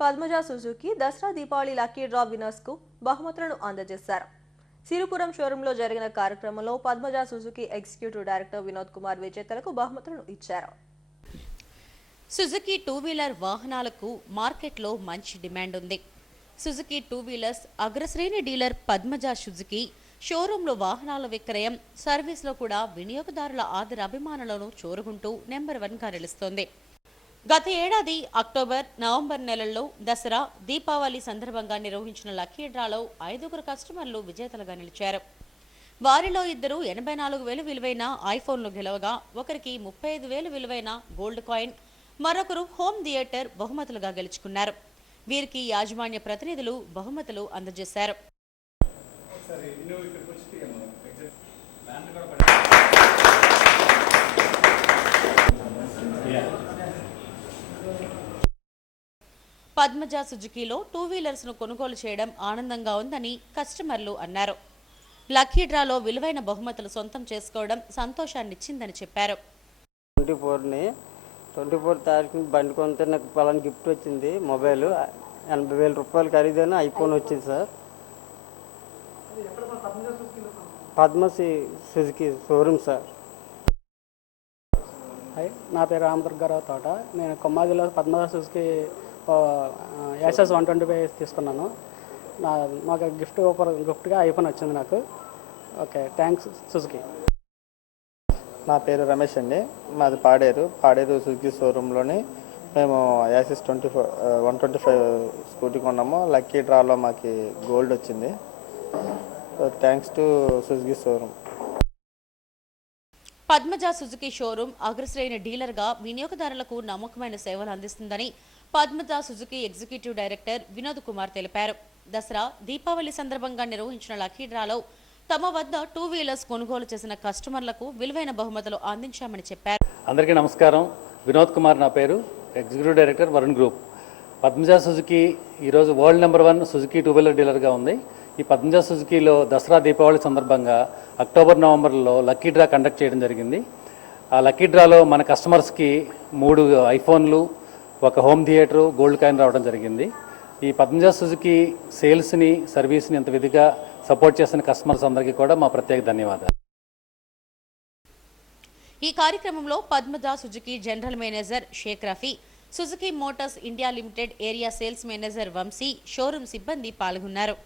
Padmaja Suzuki Dasara Deepavali lucky draw విన్నర్స్కు బహుమతులను అందజేశారు. సిరిపురం షోరూంలో జరిగిన కార్యక్రమంలో Padmaja Suzuki executive director Vinod Kumar విజేతలకు బహుమతులను ఇచ్చారు. సుజుకి టూ వీలర్ వాహనాలకు మార్కెట్లో మంచి డిమాండ్ ఉంది. సుజుకి టూ వీలర్స్ అగ్రశ్రేణి డీలర్ పద్మజ సుజుకి షోరూంలో వాహనాల విక్రయం సర్వీస్లో కూడా వినియోగదారుల ఆదర అభిమానులను చూరుకుంటూ నెంబర్ వన్గా నిలుస్తోంది. గత ఏడాది అక్టోబర్ నవంబర్ నెలల్లో దసరా దీపావళి సందర్భంగా నిర్వహించిన లక్కీ డ్రాలో ఐదుగురు కస్టమర్లు విజేతలుగా నిలిచారు. వారిలో ఇద్దరు ఎనభై నాలుగు వేలు విలువైన ఐఫోన్లు గెలవగా ఒకరికి ముప్పై ఐదు వేలు విలువైన గోల్డ్ కాయిన్ మరొకరు హోమ్ థియేటర్ బహుమతులుగా గెలుచుకున్నారు. వీరికి యాజమాన్య ప్రతినిధులు బహుమతులు అందజేశారు. పద్మజ సుజుకీలో టూ వీలర్స్ను కొనుగోలు చేయడం ఆనందంగా ఉందని కస్టమర్లు అన్నారు. లక్కీ డ్రాలో విలువైన బహుమతులు సొంతం చేసుకోవడం సంతోషాన్నిచ్చిందని చెప్పారు. ట్వంటీ ఫోర్ని ట్వంటీ ఫోర్ తారీఖుని బండి కొంటే నాకు పలానా గిఫ్ట్ వచ్చింది మొబైల్ ఎనభై వేల రూపాయలు ఖరీదైన ఐఫోన్ వచ్చింది sir. Padmasri Suzuki showroom sir. Hi నా పేరు రామదుర్గారావు తోట. నేను కొమ్మాదిలో Padmaja Suzuki SS one twenty five తీసుకున్నాను. నా మాకు గిఫ్ట్ ఆఫర్ గిఫ్ట్గా ఐఫోన్ వచ్చింది నాకు. Okay thanks Suzuki. నా పేరు రమేష్ అండి. మాది పాడేరు. పాడేరు సుజుకి షోరూంలోని మేము access twenty four one twenty five scooty కొన్నాము. లక్కీ డ్రాలో మాకు గోల్డ్ వచ్చింది. Thanks to Suzuki showroom Padmaja Suzuki showroom అగ్రశ్రేణి డీలర్గా వినియోగదారులకు నమ్మకమైన సేవలు అందిస్తుందని Padmaja Suzuki executive director Vinod Kumar తెలిపారు. దసరా దీపావళి సందర్భంగా నిర్వహించిన లక్కీ డ్రాలో తమ వద్ద టూ వీలర్స్ కొనుగోలు చేసిన కస్టమర్లకు విలువైన బహుమతులు అందించామని చెప్పారు. అందరికీ నమస్కారం. వినోద్ కుమార్ నా పేరు. Executive director Varun group. Padmaja Suzuki ఈరోజు world number one Suzuki two wheeler డీలర్గా ఉంది. ఈ పద్మజా సుజుకిలో దసరా దీపావళి సందర్భంగా అక్టోబర్ నవంబర్లో లక్కీ డ్రా కండక్ట్ చేయడం జరిగింది. ఆ లక్కీ డ్రాలో మన కస్టమర్స్కి మూడు ఐఫోన్లు ఒక హోమ్ థియేటరు గోల్డ్ కాయిన్ రావడం జరిగింది. ఈ పద్మజ సుజుకి సేల్స్ని సర్వీస్ని ఇంత విధిగా సపోర్ట్ చేసిన కస్టమర్స్ అందరికీ కూడా మా ప్రత్యేక ధన్యవాదాలు. ఈ కార్యక్రమంలో Padmaja Suzuki general manager Shaik Rafi Suzuki motors India limited area sales manager Vamsi showroom సిబ్బంది పాల్గొన్నారు.